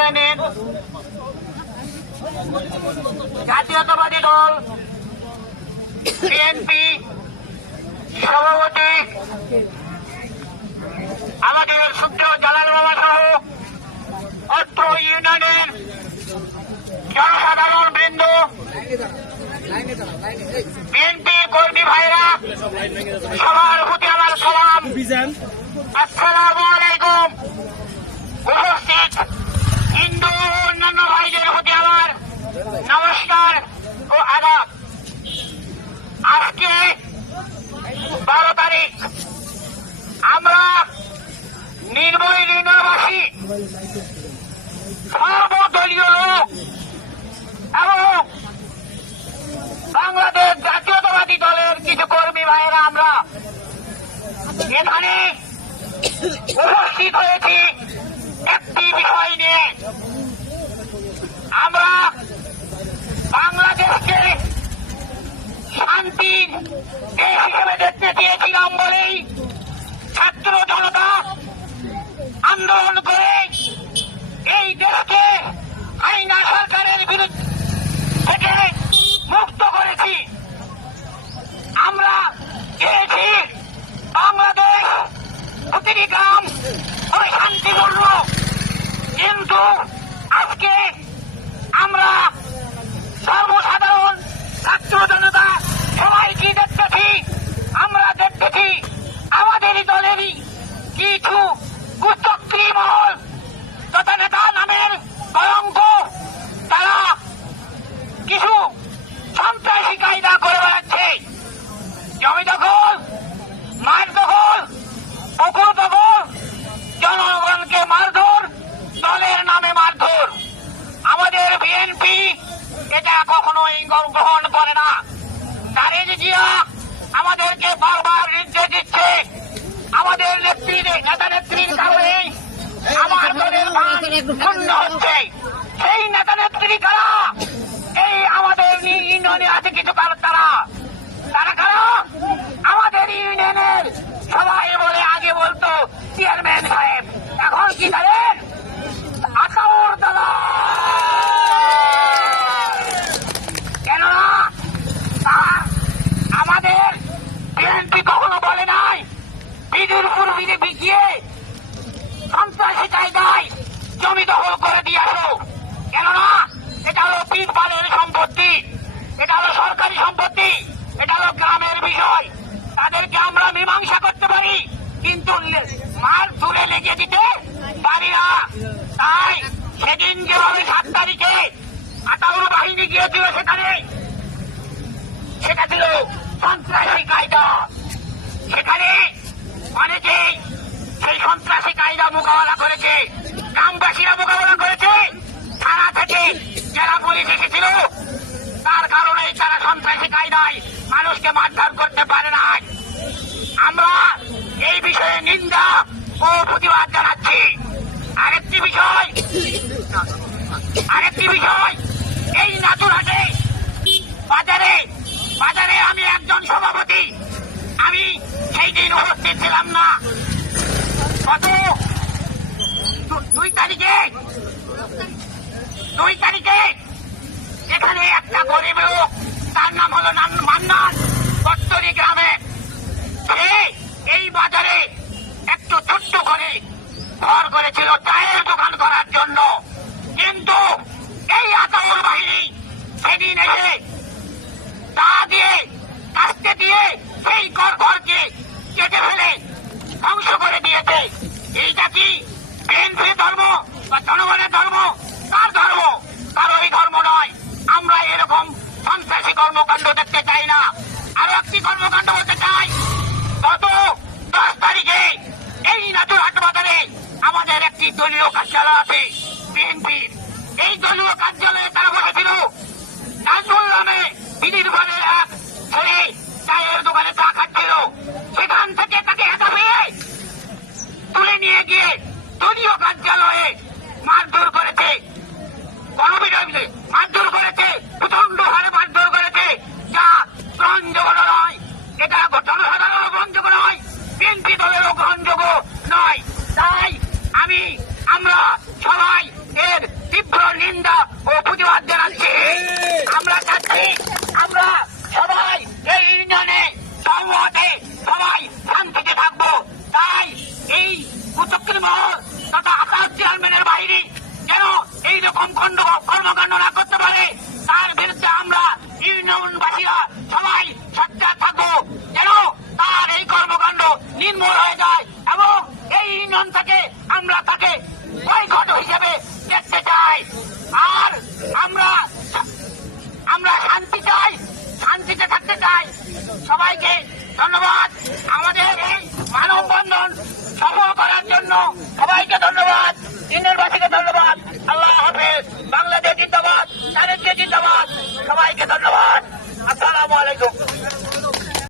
ইউনিয়নের জাতীয়তাবাদী দল বিএনপি সভাপতি আমাদের সূত্র জালাল বাবা সহ অত্র ইউনিয়নের জনসাধারণ বৃন্দ বিএনপি কর্মী ভাইরা সবার প্রতি আমার সালাম। আসসালামু আলাইকুম। তারিখ আমরা নির্ময় নির্ণয়বাসী সর্বদলীয় লোক এবং বাংলাদেশ জাতীয়তাবাদী দলের কিছু কর্মী ভাইয়েরা আমরা এখানে উপস্থিত হয়েছি। somebody? আমাদেরকে বারবার নির্দেশ দিচ্ছে। আমাদের নেত্রী নেতা নেত্রীর কারণে আমার দলের ক্ষুণ্ণ হচ্ছে। সেই নেতা নেত্রী কারা? এই আমাদের ইউনিয়নে আছে কিছু কার তারা? তারা কারা? আমাদের ইউনিয়নের সবাই বলে আগে বলতো চেয়ারম্যান সাহেব। এখন কি করেন এটা হলো সরকারি সম্পত্তি, এটা হলো গ্রামের বিষয়। তাদেরকে আমরা মীমাংসা করতে পারি, কিন্তু মার তুলে লেগে দিতে পারি না। তাই সেদিন যেভাবে সাত তারিখে আতাউর বাহিনী গিয়েছিল সেখানে, সেটা ছিল সন্ত্রাসী কায়দা। সেখানে অনেকেই সেই সন্ত্রাসী কায়দা মোকাবেলা করেছে, গ্রামবাসীরা মোকাবেলা প্রতিবাদ জানাচ্ছি। আরেকটি বিষয়। আরেকটি বিষয়। এই নাতুরহাটে, বাজারে বাজারে আমি একজন সভাপতি। আমি সেই দিন উপস্থিত ছিলাম না। গত দুই তারিখে দুই তারিখে এখানে একটা গরিব লোক, তার নাম হলো নান- মান্নান কত্তরি গ্রামে। এই বাজারে একটু ছোট্ট করে ঘর করেছিল চায়ের দোকান করার জন্য। Ini Robbie! করার জন্য সবাইকে ধন্যবাদ